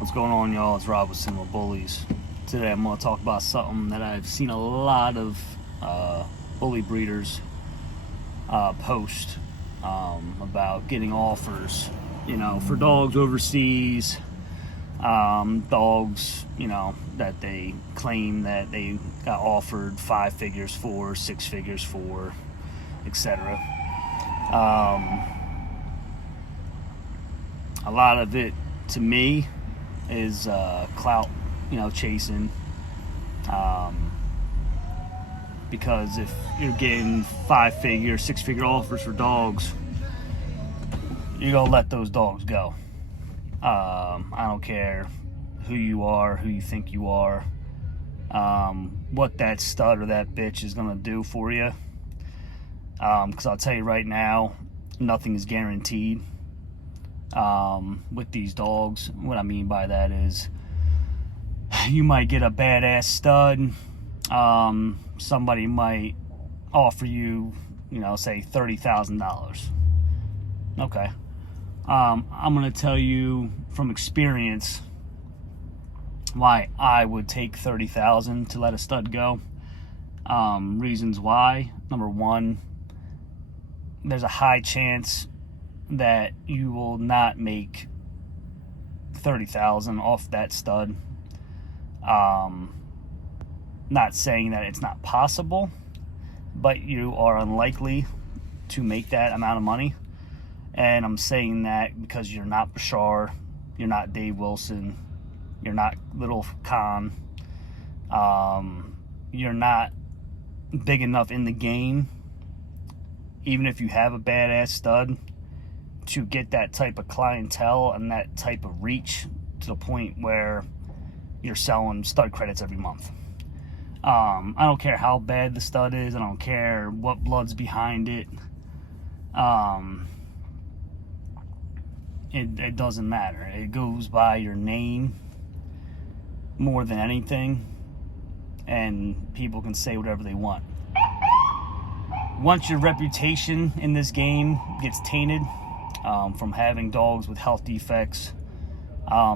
What's going on, y'all? It's Rob with Cinema Bullies. Today I'm going to talk about something that I've seen a lot of bully breeders post about getting offers, for dogs overseas, dogs, that they claim that they got offered 5 figures for, 6 figures for, etc. A lot of it, to me, is clout, chasing. Because if you're getting 5-figure, 6-figure offers for dogs, you're gonna let those dogs go. I don't care who you are, who you think you are, what that stud or that bitch is gonna do for you. Because I'll tell you right now, nothing is guaranteed. With these dogs, what I mean by that is you might get a badass stud. Somebody might offer you, say $30,000. Okay. I'm going to tell you from experience why I would take $30,000 to let a stud go. Reasons why. Number one, there's a high chance that you will not make $30,000 off that stud. Not saying that it's not possible, but you are unlikely to make that amount of money. And I'm saying that because you're not Bashar, you're not Dave Wilson, you're not Little Khan, you're not big enough in the game, even if you have a badass stud, to get that type of clientele and that type of reach to the point where you're selling stud credits every month. I don't care how bad the stud is. I don't care what blood's behind it. It doesn't matter. It goes by your name more than anything, and people can say whatever they want. Once your reputation in this game gets tainted, from having dogs with health defects,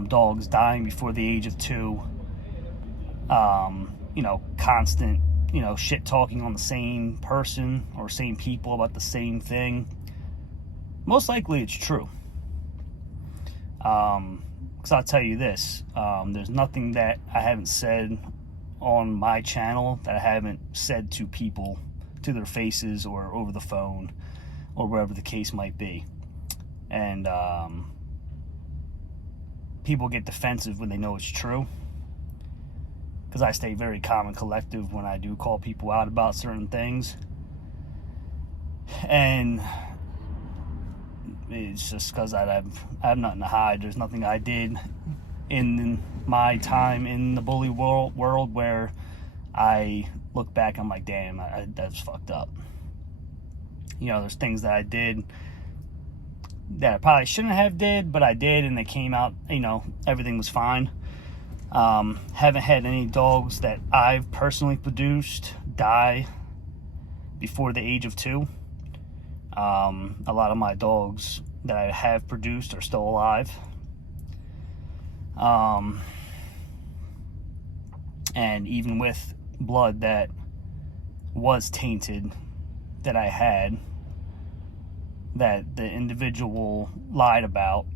dogs dying before the age of 2, constant, shit talking on the same person or same people about the same thing, most likely it's true. Because I'll tell you this, there's nothing that I haven't said on my channel that I haven't said to people, to their faces or over the phone or wherever the case might be. And people get defensive when they know it's true, because I stay very calm and collective when I do call people out about certain things. And it's just because I have nothing to hide. There's nothing I did in my time in the bully world where I look back, I'm like, damn, that's fucked up. There's things that I did that I probably shouldn't have did, but I did, and they came out, everything was fine. Haven't had any dogs that I've personally produced die before the age of 2. A lot of my dogs that I have produced are still alive. And even with blood that was tainted that I had, that the individual lied about,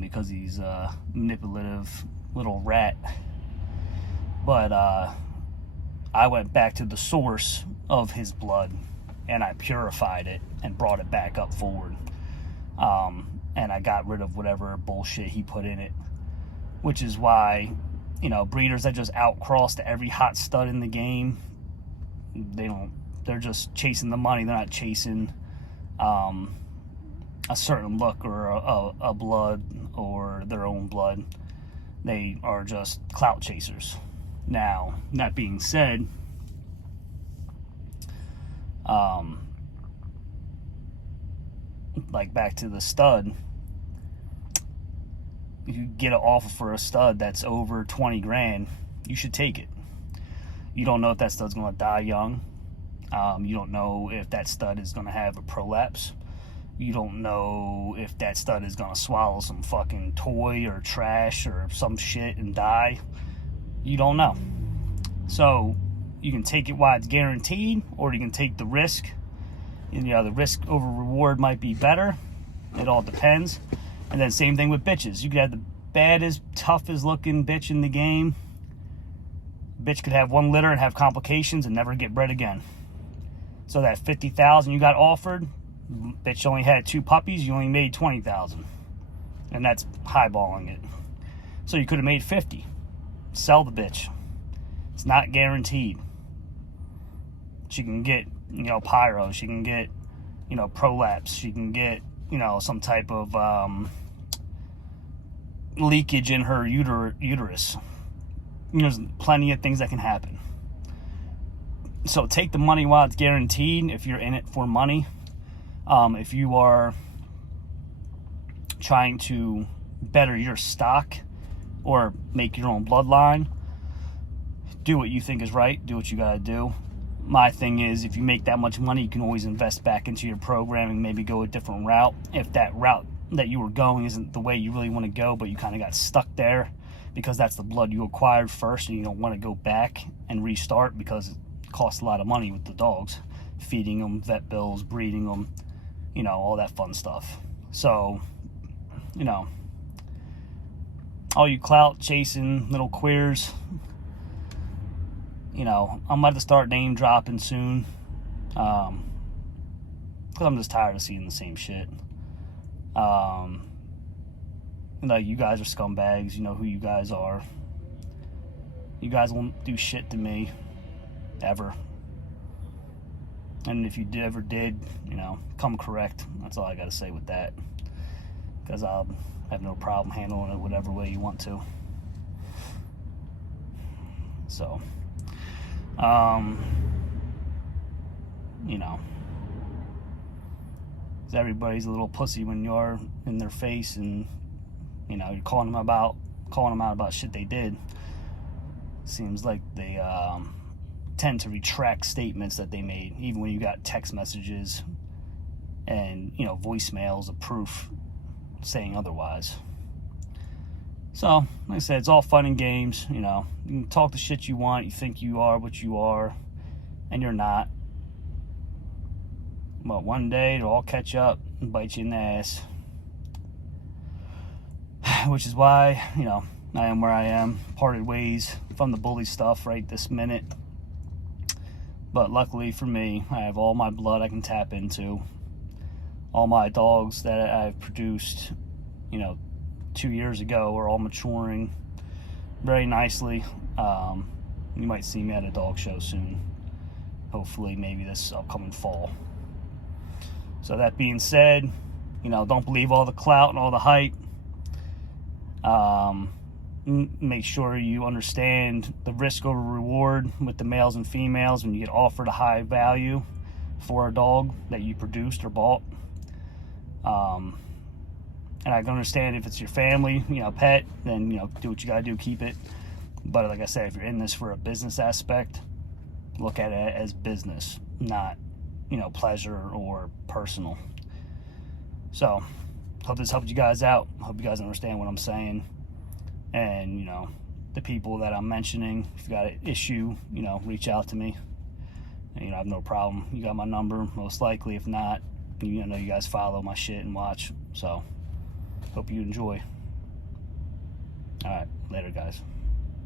because he's a manipulative little rat. But I went back to the source of his blood, and I purified it and brought it back up forward. And I got rid of whatever bullshit he put in it, which is why, breeders that just outcross to every hot stud in the game, they're just chasing the money. They're not chasing a certain look or a blood or their own blood. They are just clout chasers. Now, that being said, like back to the stud, you get an offer for a stud that's over 20 grand, you should take it. You don't know if that stud's going to die young. You don't know if that stud is going to have a prolapse. You don't know if that stud is gonna swallow some fucking toy or trash or some shit and die. You don't know. So you can take it while it's guaranteed, or you can take the risk. And, the risk over reward might be better. It all depends. And then same thing with bitches. You could have the baddest, toughest looking bitch in the game. Bitch could have one litter and have complications and never get bred again. So that $50,000 you got offered, bitch only had 2 puppies, you only made $20,000. And that's highballing it. So you could have made 50. Sell the bitch. It's not guaranteed. She can get, pyro. She can get, prolapse. She can get, some type of leakage in her uterus. There's plenty of things that can happen. So take the money while it's guaranteed if you're in it for money. If you are trying to better your stock or make your own bloodline, do what you think is right. Do what you gotta do. My thing is, if you make that much money, you can always invest back into your program and maybe go a different route. If that route that you were going isn't the way you really want to go, but you kind of got stuck there because that's the blood you acquired first and you don't want to go back and restart because it costs a lot of money with the dogs, feeding them, vet bills, breeding them, all that fun stuff. So, all you clout chasing little queers, I'm about to start name dropping soon, because I'm just tired of seeing the same shit. You guys are scumbags. You know who you guys are. You guys won't do shit to me, ever. And if you ever did, come correct. That's all I gotta say with that. Because I'll have no problem handling it whatever way you want to. So, everybody's a little pussy when you're in their face and, you're calling them out about shit they did. Seems like they tend to retract statements that they made, even when you got text messages and, voicemails of proof saying otherwise. So, like I said, it's all fun and games. You can talk the shit you want. You think you are what you are, and you're not. But one day it'll all catch up and bite you in the ass. Which is why, I am where I am. Parted ways from the bully stuff right this minute. But luckily for me, I have all my blood I can tap into. All my dogs that I've produced, 2 years ago are all maturing very nicely. You might see me at a dog show soon. Hopefully, maybe this upcoming fall. So that being said, don't believe all the clout and all the hype. Make sure you understand the risk over reward with the males and females when you get offered a high value for a dog that you produced or bought. And I can understand if it's your family, pet, then, do what you gotta do, keep it. But like I said, if you're in this for a business aspect, look at it as business, not, pleasure or personal. So, hope this helped you guys out. Hope you guys understand what I'm saying. And, the people that I'm mentioning, if you got an issue, reach out to me. And, I have no problem. You got my number, most likely. If not, you guys follow my shit and watch. So, hope you enjoy. All right, later, guys.